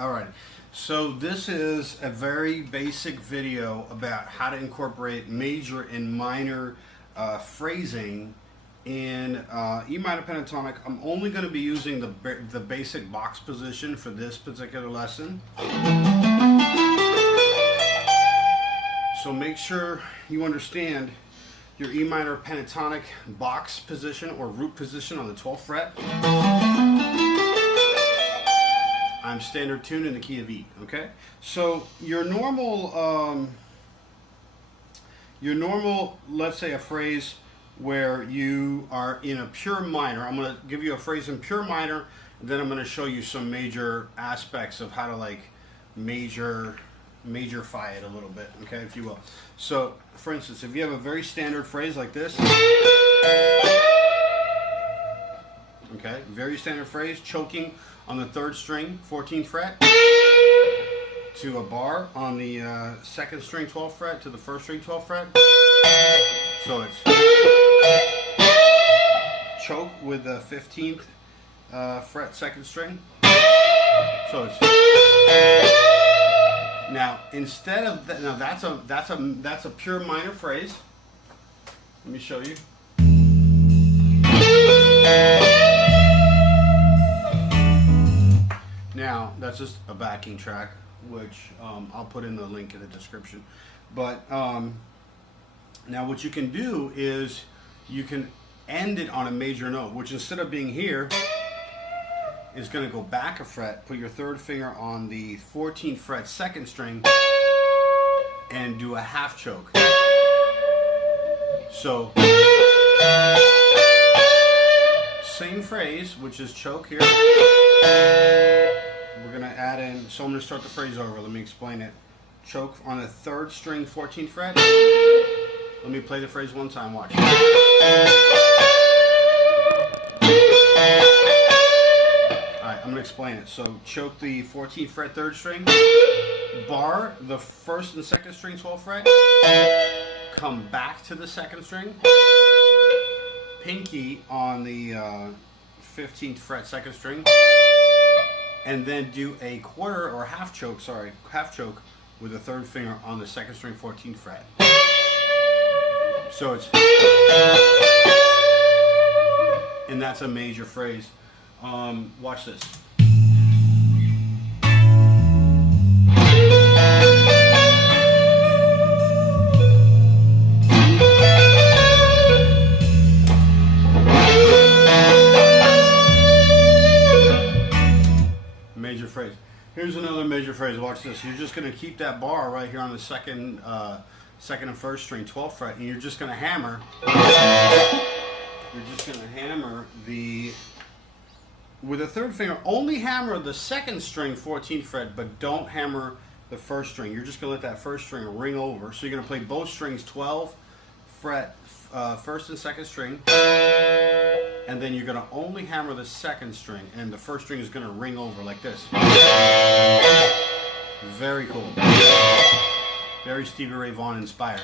Alright, so this is a very basic video about how to incorporate major and minor phrasing in E minor pentatonic. I'm only going to be using the basic box position for this particular lesson. So make sure you understand your E minor pentatonic box position or root position on the 12th fret. I'm standard tuned in the key of E, okay? So your normal, let's say a phrase where you are in a pure minor. I'm going to give you a phrase in pure minor, and then I'm going to show you some major aspects of how to like majorify it a little bit, okay, if you will. So, for instance, if you have a very standard phrase like this, okay, very standard phrase, choking on the 3rd string, 14th fret, to a bar on the 2nd string, 12th fret, to the 1st string, 12th fret. So it's choke with the 15th fret, 2nd string. So it's now instead of that. Now that's a pure minor phrase. Let me show you. Now that's just a backing track, which I'll put in the link in the description. But now what you can do is you can end it on a major note, which instead of being here is going to go back a fret, put your 3rd finger on the 14th fret, 2nd string, and do a half choke. So same phrase, which is choke here. We're going to add in, so I'm going to start the phrase over. Let me explain it. Choke on the 3rd string, 14th fret. Let me play the phrase one time, watch. Alright, I'm going to explain it. So choke the 14th fret, 3rd string. Bar the 1st and 2nd string, 12th fret. Come back to the 2nd string. Pinky on the 15th fret, 2nd string. And then do a quarter or half choke with the 3rd finger on the 2nd string, 14th fret. So it's, and that's a major phrase. Watch this. Major phrase. Here's another major phrase. Watch this. You're just going to keep that bar right here on the 2nd and 1st string, 12th fret, and you're just going to hammer. You're just going to hammer with the 3rd finger. Only hammer the 2nd string, 14th fret, but don't hammer the 1st string. You're just going to let that 1st string ring over. So you're going to play both strings, 12th fret, 1st and 2nd string. And then you're going to only hammer the 2nd string, and the 1st string is going to ring over like this. Very cool. Very Stevie Ray Vaughan inspired.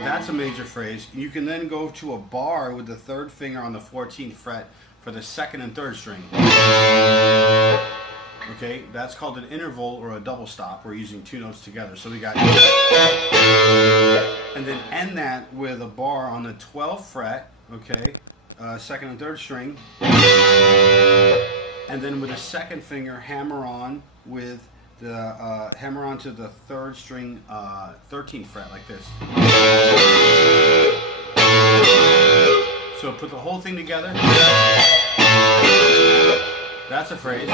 That's a major phrase. You can then go to a bar with the 3rd finger on the 14th fret for the 2nd and 3rd string. Okay, that's called an interval or a double stop. We're using 2 notes together. So we got, and then end that with a bar on the 12th fret. Okay, 2nd and 3rd string, and then with the 2nd finger hammer on with the hammer onto the 3rd string, 13th fret like this. So put the whole thing together. That's a phrase,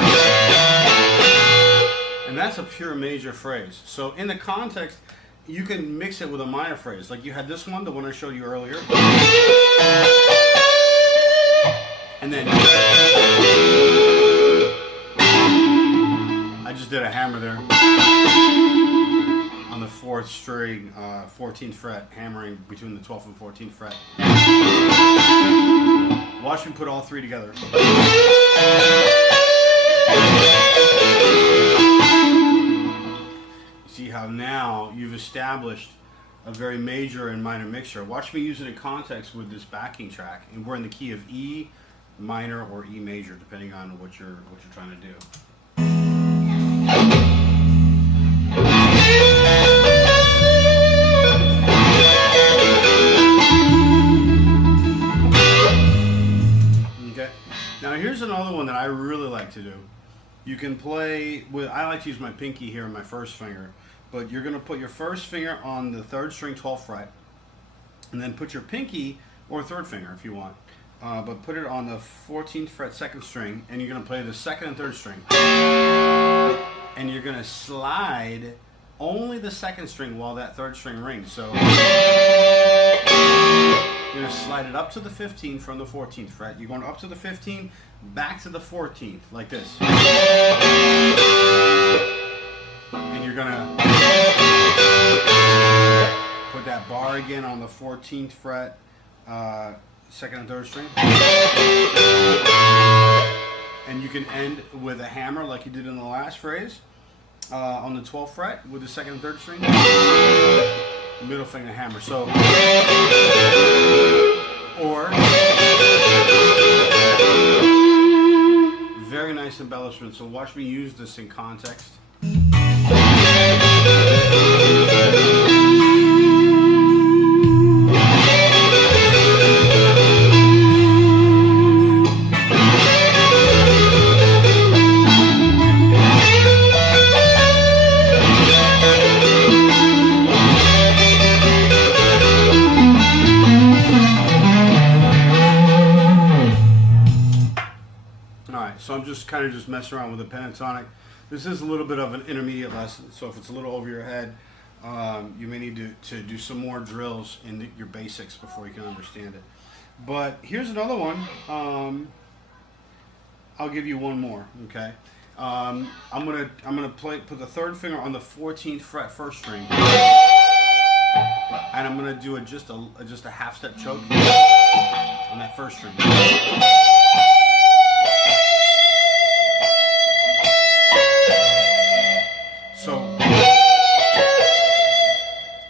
and that's a pure major phrase. So in the context, you can mix it with a minor phrase. Like you had this one, the one I showed you earlier. And then I just did a hammer there on the 4th string, 14th fret, hammering between the 12th and 14th fret. Watch me put all 3 together. See how now you've established a very major and minor mixture. Watch me use it in context with this backing track. And we're in the key of E minor or E major, depending on what you're trying to do. Okay. Now here's another one that I really like to do. You can play with, I like to use my pinky here and my first finger, but you're going to put your first finger on the 3rd string 12th fret, and then put your pinky, or 3rd finger if you want, but put it on the 14th fret 2nd string, and you're going to play the 2nd and 3rd string. And you're going to slide only the 2nd string while that 3rd string rings. So you're going to slide it up to the 15th from the 14th fret. You're going up to the 15th, back to the 14th, like this. And you're going to put that bar again on the 14th fret, 2nd and 3rd string. And you can end with a hammer like you did in the last phrase, on the 12th fret with the 2nd and 3rd string. Middle finger hammer. So, or very nice embellishment. So watch me use this in context. So I'm just kind of messing around with the pentatonic. This is a little bit of an intermediate lesson, so if it's a little over your head, you may need to do some more drills in your basics before you can understand it. But here's another one. I'll give you one more. Okay, I'm gonna put the 3rd finger on the 14th fret 1st string, and I'm gonna do just a half step choke on that 1st string. So,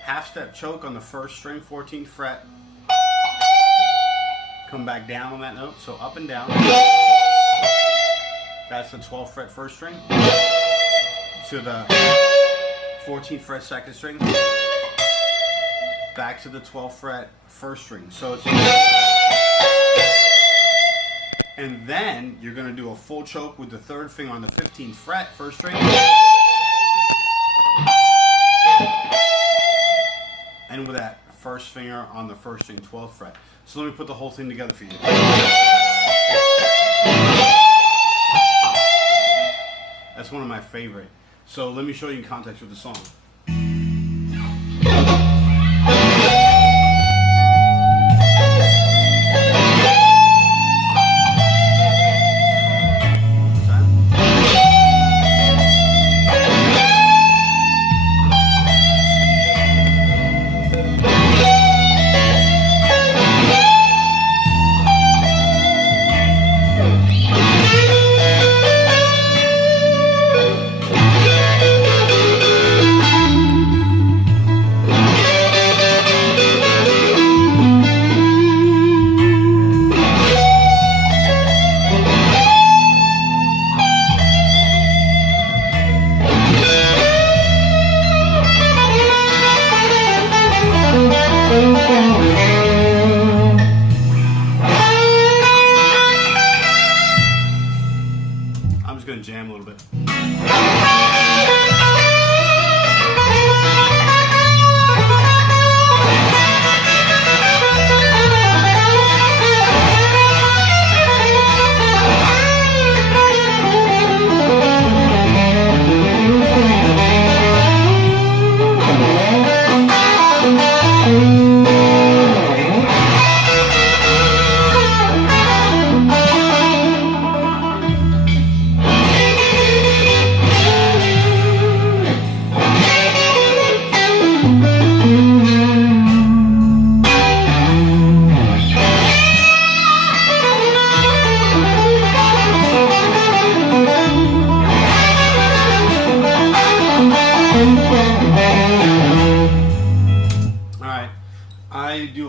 half step choke on the 1st string, 14th fret. Come back down on that note, so up and down. That's the 12th fret 1st string. To the 14th fret 2nd string. Back to the 12th fret 1st string. So it's, and then you're going to do a full choke with the 3rd finger on the 15th fret 1st string. And with that 1st finger on the 1st string 12th fret. So let me put the whole thing together for you. That's one of my favorite. So let me show you in context with the song. I'm just going to jam a little bit.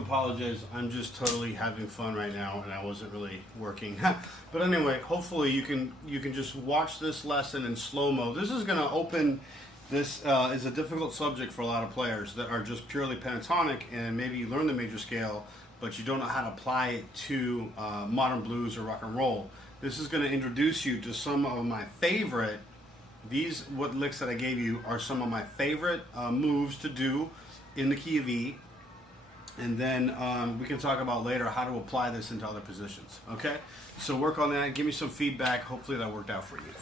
apologize. I'm just totally having fun right now, and I wasn't really working. But anyway, hopefully you can just watch this lesson in slow-mo. This is going to open. This is a difficult subject for a lot of players that are just purely pentatonic, and maybe you learn the major scale, but you don't know how to apply it to modern blues or rock and roll. This is going to introduce you to some of my favorite. What licks that I gave you are some of my favorite moves to do in the key of E. And then we can talk about later how to apply this into other positions. Okay? So work on that. Give me some feedback. Hopefully that worked out for you.